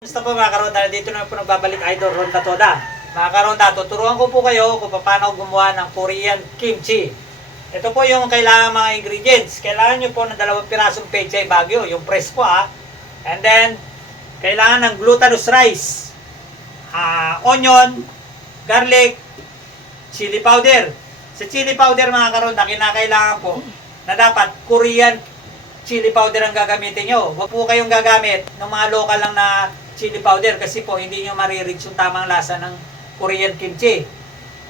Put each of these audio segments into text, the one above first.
Gusto po mga karonda, dito na po nagbabalik Idol Ronda Toda. Mga karonda, tuturuan ko po kayo kung paano gumawa ng Korean kimchi. Ito po yung kailangan mga ingredients. Kailangan nyo po ng 2 pirasong pechay bagyo, yung presko And then, kailangan ng glutinous rice, onion, garlic, chili powder. Sa chili powder mga karonda, kinakailangan po na dapat Korean chili powder ang gagamitin nyo. Huwag po kayong gagamit ng mga local lang na chili powder kasi po hindi nyo marireach yung tamang lasa ng Korean kimchi.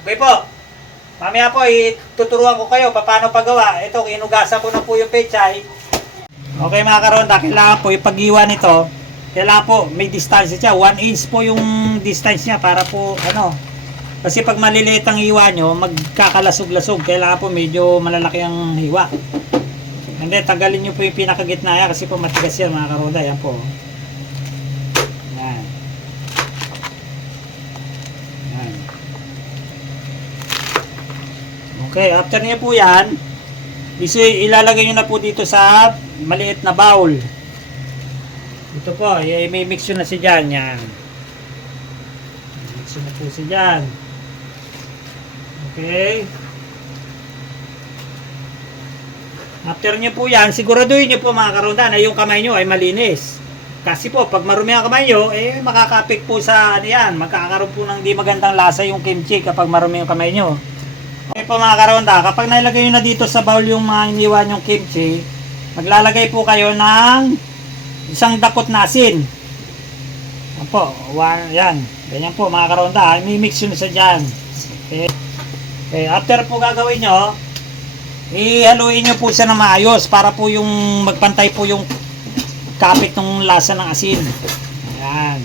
Okay po. Mamaya po tuturuan ko kayo paano paggawa. Ito, inugasan ko na po yung pechay. Okay mga karonda, kailangan po ipag-iwa nito. Kailangan po may distance siya. 1 inch po yung distance niya para po kasi pag maliliit ang hiwa nyo, magkakalasog-lasog. Kailangan po medyo malalaki ang hiwa. Hindi, tanggalin nyo po yung pinakagitna yan kasi po matigas yan mga karonda. Yan po. Yan. Yan. Okay, after nyo po yan, ilalagay nyo na po dito sa maliit na bowl. Ito po, may mix yun na si dyan. Yan. Mix yun na po si dyan. Okay. After nyo po yan, siguraduhin nyo po mga karonda na yung kamay nyo ay malinis. Kasi po, pag marumi ang kamay nyo, makakapik po sa yan. Magkakaroon po ng di magandang lasa yung kimchi kapag marumi yung kamay nyo. Okay po mga karonda, kapag nailagay nyo na dito sa bowl yung mga iniwan yung kimchi, maglalagay po kayo ng isang dakot na asin. Yan po, yan. Ganyan po mga karonda, i-mix yun sa dyan. Okay. Okay, after po gagawin nyo, ihaluin nyo po siya na maayos para po yung magpantay po yung kapit ng lasa ng asin. Ayan.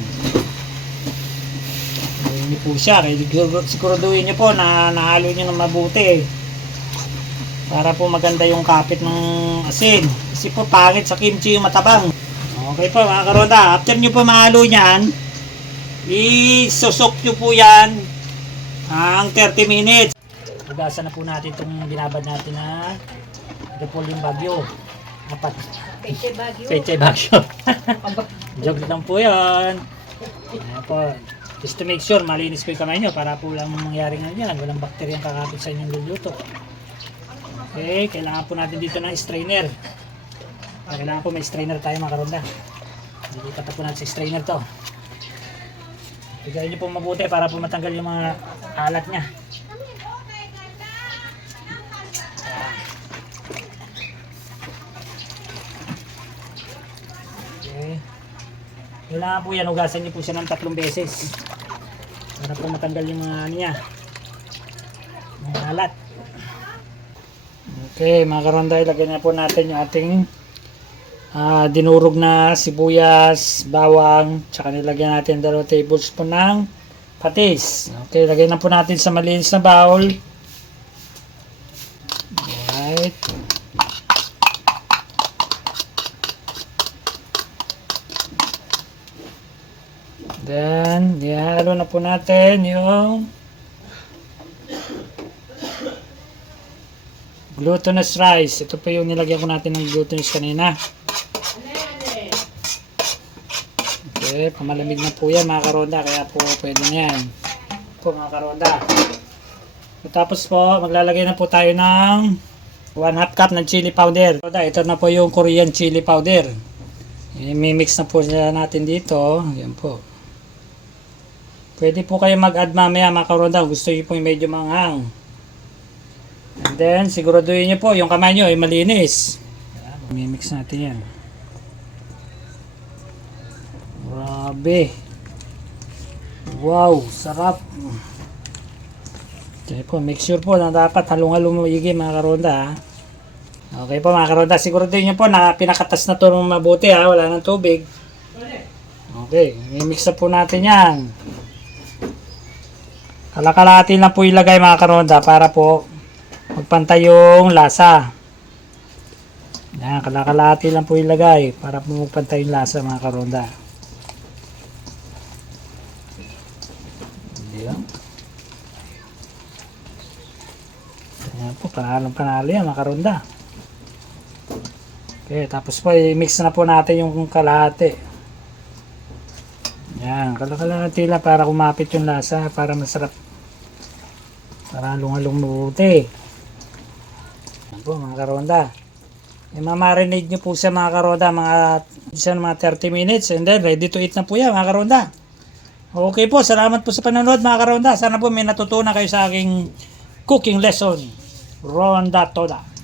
Haluin nyo po siya. Siguraduhin nyo po na nahalo nyo na mabuti. Para po maganda yung kapit ng asin. Kasi po pangit sa kimchi yung matabang. Okay po mga karonda. After nyo po mahalo nyan, isusok nyo po yan ang 30 minutes. Hugasan na po natin itong binabad natin na repolyo bagyo. Apat. Pechay bagyo. Pechay bagyo. Joke lang po yun. Ayan po. Just to make sure, malinis po yung kamay nyo para po lang mangyari nga yan. Walang bakteryang kakapit sa inyong luluto. Okay, kailangan po natin dito ng strainer. Kailangan po may strainer tayo mga karonda. Dito po natin sa strainer to. Bigay nyo po mabuti para po matanggal yung mga alat nya. Kailangan po yan, hugasan niyo po siya ng 3 beses para po matanggal yung mga niya, mga alat. Okay mga karonda, ilagay na po natin yung ating dinurog na sibuyas, bawang, tsaka nilagyan natin 2 tablespoon ng patis. Okay, lagay na po natin sa malinis na bowl. Alright. Then, ihalo na po natin yung glutinous rice. Ito po yung nilagyan ko natin ng glutinous kanina. Okay, pamalamig na po yan mga karonda, kaya po pwede na yan. Po mga karonda. Tapos po, maglalagay na po tayo ng 1/2 cup ng chili powder. Ito na po yung Korean chili powder. I-mix na po natin dito. Ayan po. Pwede po kayo mag-add mamaya mga karonda. Gusto nyo po yung medyo manghang. And then, siguraduhin nyo po yung kamay nyo ay malinis. I-mix natin yan. Grabe. Wow, sarap. Okay po, make sure po na dapat halong-halong maigi mga karonda. Okay po mga karonda, siguraduhin nyo po na pinakatas na ito ng mabuti wala ng tubig. Okay, i-mix na po natin yan. Kalakalahati lang po ilagay mga karonda para po magpantay yung lasa. Yan, kalakalahati lang po ilagay para po magpantay yung lasa mga karonda. Yan. Yan po, panalo yan mga karonda. Okay, tapos po i-mix na po natin yung kalahati. Yan, kalakalatila lang para kumapit yung lasa, para masarap. Para halong-halong mabuti. Yan po mga karonda. Mamarinate nyo po sa mga karonda, mga 30 minutes and then ready to eat na po yan mga karonda. Okay po, salamat po sa panonood mga karonda. Sana po may natutunan kayo sa aking cooking lesson. Ronda Toda.